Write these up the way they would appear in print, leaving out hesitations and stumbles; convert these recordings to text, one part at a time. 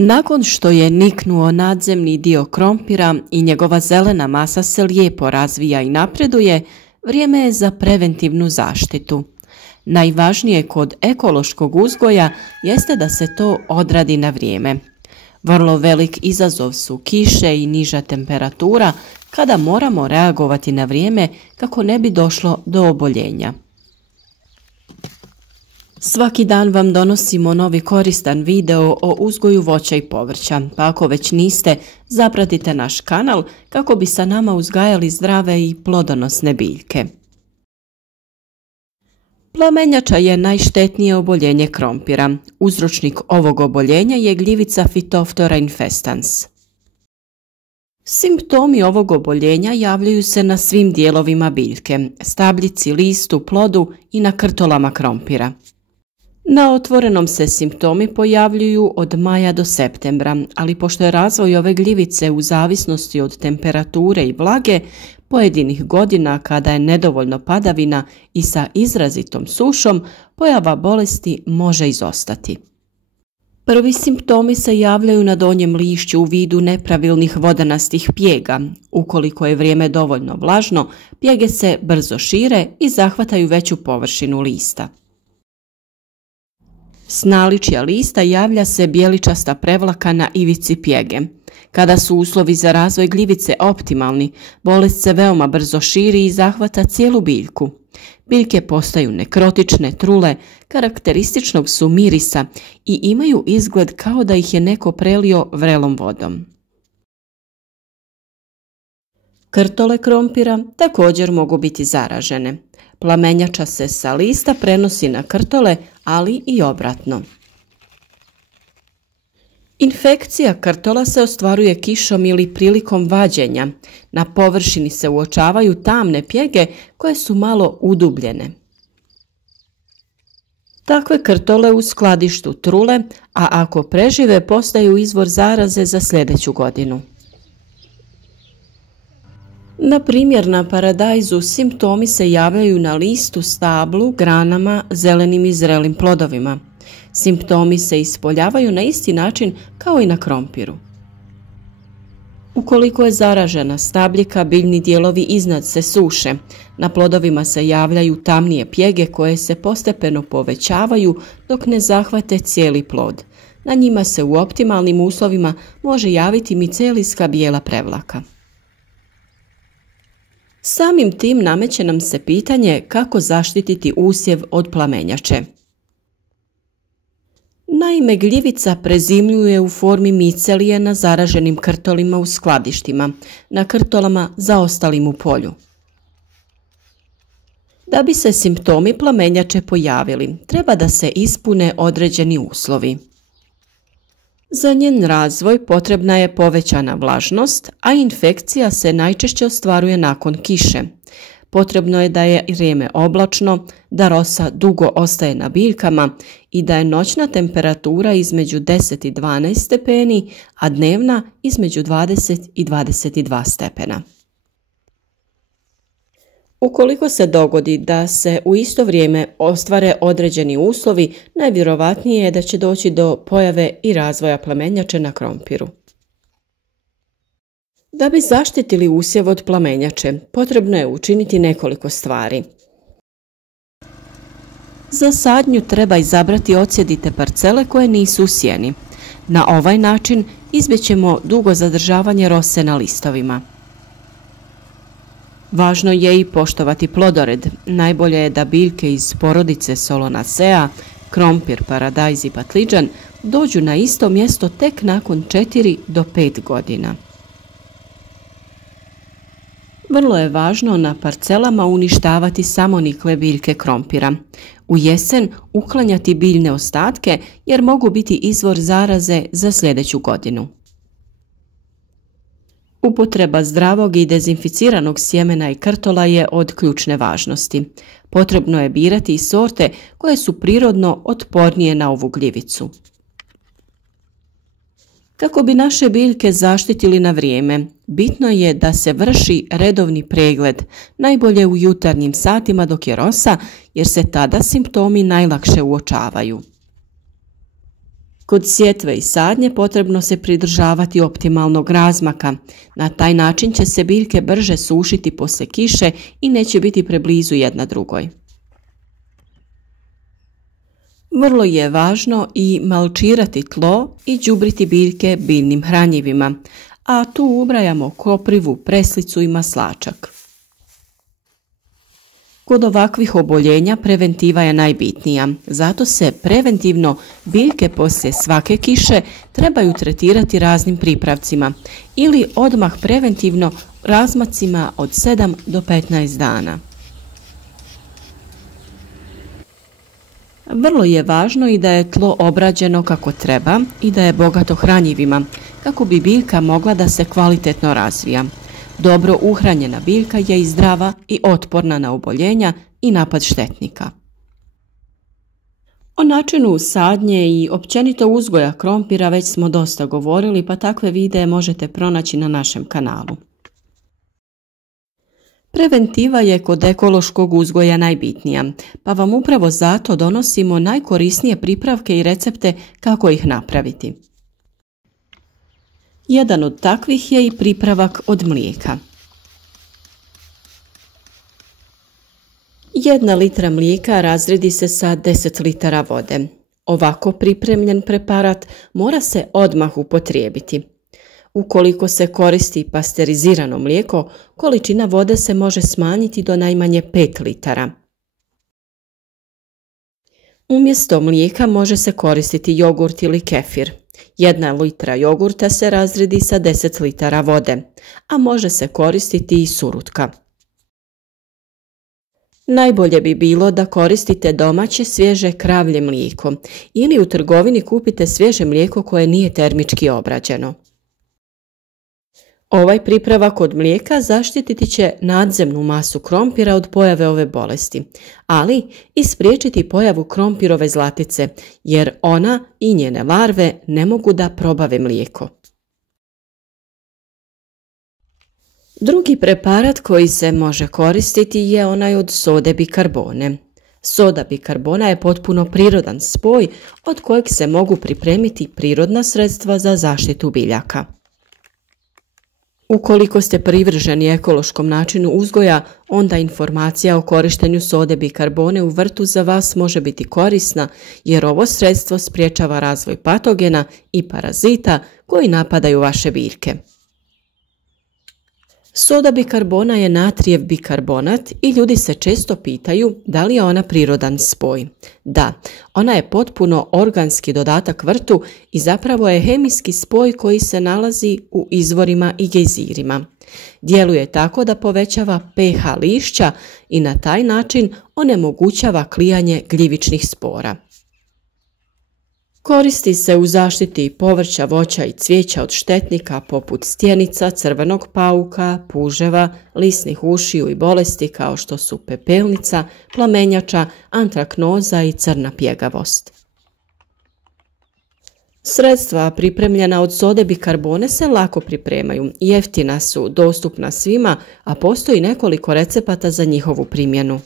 Nakon što je niknuo nadzemni dio krompira i njegova zelena masa se lijepo razvija i napreduje, vrijeme je za preventivnu zaštitu. Najvažnije kod ekološkog uzgoja jeste da se to odradi na vrijeme. Vrlo velik izazov su kiše i niža temperatura kada moramo reagovati na vrijeme kako ne bi došlo do oboljenja. Svaki dan vam donosimo novi koristan video o uzgoju voća i povrća, pa ako već niste, zapratite naš kanal kako bi sa nama uzgajali zdrave i plodonosne biljke. Plamenjača je najštetnije oboljenje krompira. Uzročnik ovog oboljenja je gljivica Phytophthora infestans. Simptomi ovog oboljenja javljaju se na svim dijelovima biljke, stabljici, listu, plodu i na krtolama krompira. Na otvorenom se simptomi pojavljuju od maja do septembra, ali pošto je razvoj ove gljivice u zavisnosti od temperature i vlage, pojedinih godina kada je nedovoljno padavina i sa izrazitom sušom, pojava bolesti može izostati. Prvi simptomi se javljaju na donjem lišću u vidu nepravilnih vodanastih pjega. Ukoliko je vrijeme dovoljno vlažno, pjege se brzo šire i zahvataju veću površinu lista. S naličja lista javlja se bijeličasta prevlaka na ivici pjege. Kada su uslovi za razvoj gljivice optimalni, bolest se veoma brzo širi i zahvata cijelu biljku. Biljke postaju nekrotične, trule, karakterističnog su mirisa i imaju izgled kao da ih je neko prelio vrelom vodom. Krtole krompira također mogu biti zaražene. Plamenjača se sa lista prenosi na krtole, ali i obratno. Infekcija krtola se ostvaruje kišom ili prilikom vađenja. Na površini se uočavaju tamne pjege koje su malo udubljene. Takve krtole u skladištu trule, a ako prežive postaju izvor zaraze za sljedeću godinu. Na primjer, na paradajzu simptomi se javljaju na listu, stablu, granama, zelenim i zrelim plodovima. Simptomi se ispoljavaju na isti način kao i na krompiru. Ukoliko je zaražena stabljika, biljni dijelovi iznad se suše. Na plodovima se javljaju tamnije pjege koje se postepeno povećavaju dok ne zahvate cijeli plod. Na njima se u optimalnim uslovima može javiti micelijska bijela prevlaka. Samim tim nameće nam se pitanje kako zaštititi usjev od plamenjače. Naime, gljivica prezimljuje u formi micelije na zaraženim krtolima u skladištima, na krtolama zaostalim u polju. Da bi se simptomi plamenjače pojavili, treba da se ispune određeni uslovi. Za njen razvoj potrebna je povećana vlažnost, a infekcija se najčešće ostvaruje nakon kiše. Potrebno je da je vrijeme oblačno, da rosa dugo ostaje na biljkama i da je noćna temperatura između 10 i 12 stepeni, a dnevna između 20 i 22 stepena. Ukoliko se dogodi da se u isto vrijeme ostvare određeni uslovi, najvjerovatnije je da će doći do pojave i razvoja plamenjače na krompiru. Da bi zaštitili usjev od plamenjače, potrebno je učiniti nekoliko stvari. Za sadnju treba izabrati odsjedite parcele koje nisu u sjeni. Na ovaj način izbjećemo dugo zadržavanje rose na listovima. Važno je i poštovati plodored. Najbolje je da biljke iz porodice Solanaceae, krompir, paradajz i patliđan dođu na isto mjesto tek nakon 4 do 5 godina. Vrlo je važno na parcelama uništavati samonikle biljke krompira. U jesen uklanjati biljne ostatke jer mogu biti izvor zaraze za sljedeću godinu. Upotreba zdravog i dezinficiranog sjemena i krtola je od ključne važnosti. Potrebno je birati i sorte koje su prirodno otpornije na ovu gljivicu. Kako bi naše biljke zaštitili na vrijeme, bitno je da se vrši redovni pregled, najbolje u jutarnjim satima dok je rosa, jer se tada simptomi najlakše uočavaju. Kod sjetve i sadnje potrebno se pridržavati optimalnog razmaka. Na taj način će se biljke brže sušiti poslije kiše i neće biti preblizu jedna drugoj. Vrlo je važno i malčirati tlo i đubriti biljke biljnim hranjivima, a tu ubrajamo koprivu, preslicu i maslačak. Kod ovakvih oboljenja preventiva je najbitnija, zato se preventivno biljke poslije svake kiše trebaju tretirati raznim pripravcima ili odmah preventivno razmacima od 7 do 15 dana. Vrlo je važno i da je tlo obrađeno kako treba i da je bogato hranjivima, kako bi biljka mogla da se kvalitetno razvija. Dobro uhranjena biljka je i zdrava i otporna na oboljenja i napad štetnika. O načinu sadnje i općenito uzgoja krompira već smo dosta govorili, pa takve videe možete pronaći na našem kanalu. Preventiva je kod ekološkog uzgoja najbitnija, pa vam upravo zato donosimo najkorisnije pripravke i recepte kako ih napraviti. Jedan od takvih je i pripravak od mlijeka. 1 litra mlijeka razredi se sa 10 litara vode. Ovako pripremljen preparat mora se odmah upotrijebiti. Ukoliko se koristi pasterizirano mlijeko, količina vode se može smanjiti do najmanje 5 litara. Umjesto mlijeka može se koristiti jogurt ili kefir. 1 litra jogurta se razredi sa 10 litara vode, a može se koristiti i surutka. Najbolje bi bilo da koristite domaće svježe kravlje mlijeko ili u trgovini kupite svježe mlijeko koje nije termički obrađeno. Ovaj pripravak od mlijeka zaštititi će nadzemnu masu krompira od pojave ove bolesti, ali i spriječiti pojavu krompirove zlatice, jer ona i njene larve ne mogu da probave mlijeko. Drugi preparat koji se može koristiti je onaj od sode bikarbone. Soda bikarbona je potpuno prirodan spoj od kojeg se mogu pripremiti prirodna sredstva za zaštitu biljaka. Ukoliko ste privrženi ekološkom načinu uzgoja, onda informacija o korištenju sode bikarbone u vrtu za vas može biti korisna, jer ovo sredstvo sprječava razvoj patogena i parazita koji napadaju vaše biljke. Soda bikarbona je natrijev bikarbonat i ljudi se često pitaju da li je ona prirodan spoj. Da, ona je potpuno organski dodatak vrtu i zapravo je hemijski spoj koji se nalazi u izvorima i gejzirima. Djeluje tako da povećava pH lišća i na taj način onemogućava klijanje gljivičnih spora. Koristi se u zaštiti povrća, voća i cvijeća od štetnika poput stjenica, crvenog pauka, puževa, lisnih ušiju i bolesti kao što su pepelnica, plamenjača, antraknoza i crna pjegavost. Sredstva pripremljena od sode bikarbone se lako pripremaju, jeftina su, dostupna svima, a postoji nekoliko recepata za njihovu primjenu.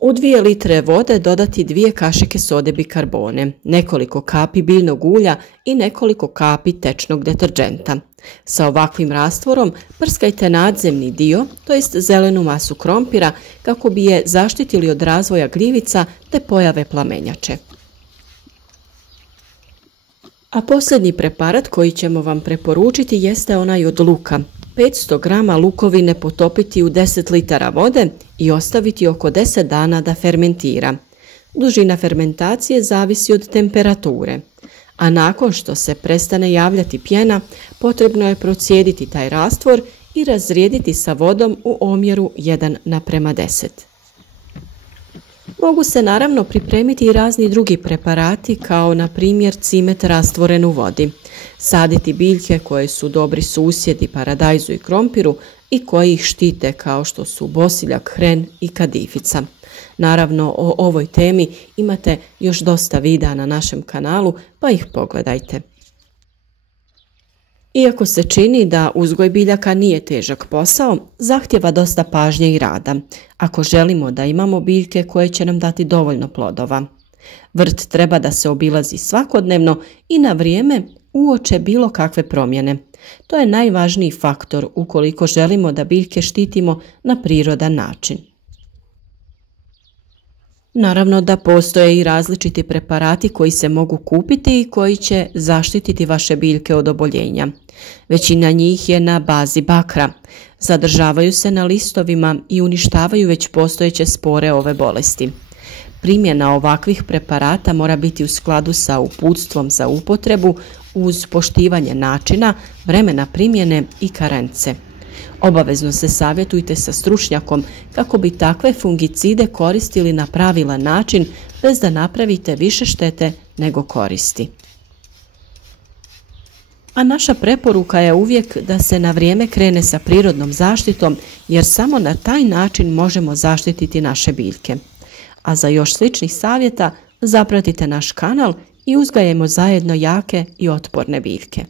U 2 litre vode dodati 2 kašike sode bikarbone, nekoliko kapi biljnog ulja i nekoliko kapi tečnog deterdženta. Sa ovakvim rastvorom prskajte nadzemni dio, to jest zelenu masu krompira, kako bi je zaštitili od razvoja gljivica te pojave plamenjače. A posljednji preparat koji ćemo vam preporučiti jeste onaj od luka. 500 grama lukovine potopiti u 10 litara vode i ostaviti oko 10 dana da fermentira. Dužina fermentacije zavisi od temperature, a nakon što se prestane javljati pjena, potrebno je procijediti taj rastvor i razrijediti sa vodom u omjeru 1:10. Mogu se naravno pripremiti i razni drugi preparati kao na primjer cimet rastvoren u vodi. Saditi biljke koje su dobri susjedi paradajzu i krompiru i koji ih štite kao što su bosiljak, hren i kadifica. Naravno o ovoj temi imate još dosta videa na našem kanalu pa ih pogledajte. Iako se čini da uzgoj biljaka nije težak posao, zahtjeva dosta pažnje i rada, ako želimo da imamo biljke koje će nam dati dovoljno plodova. Vrt treba da se obilazi svakodnevno i na vrijeme uoče bilo kakve promjene. To je najvažniji faktor ukoliko želimo da biljke štitimo na prirodan način. Naravno da postoje i različiti preparati koji se mogu kupiti i koji će zaštititi vaše biljke od oboljenja. Većina njih je na bazi bakra. Zadržavaju se na listovima i uništavaju već postojeće spore ove bolesti. Primjena ovakvih preparata mora biti u skladu sa uputstvom za upotrebu uz poštivanje načina, vremena primjene i karence. Obavezno se savjetujte sa stručnjakom kako bi takve fungicide koristili na pravilan način bez da napravite više štete nego koristi. A naša preporuka je uvijek da se na vrijeme krene sa prirodnom zaštitom jer samo na taj način možemo zaštititi naše biljke. A za još sličnih savjeta zapratite naš kanal i uzgajemo zajedno jake i otporne biljke.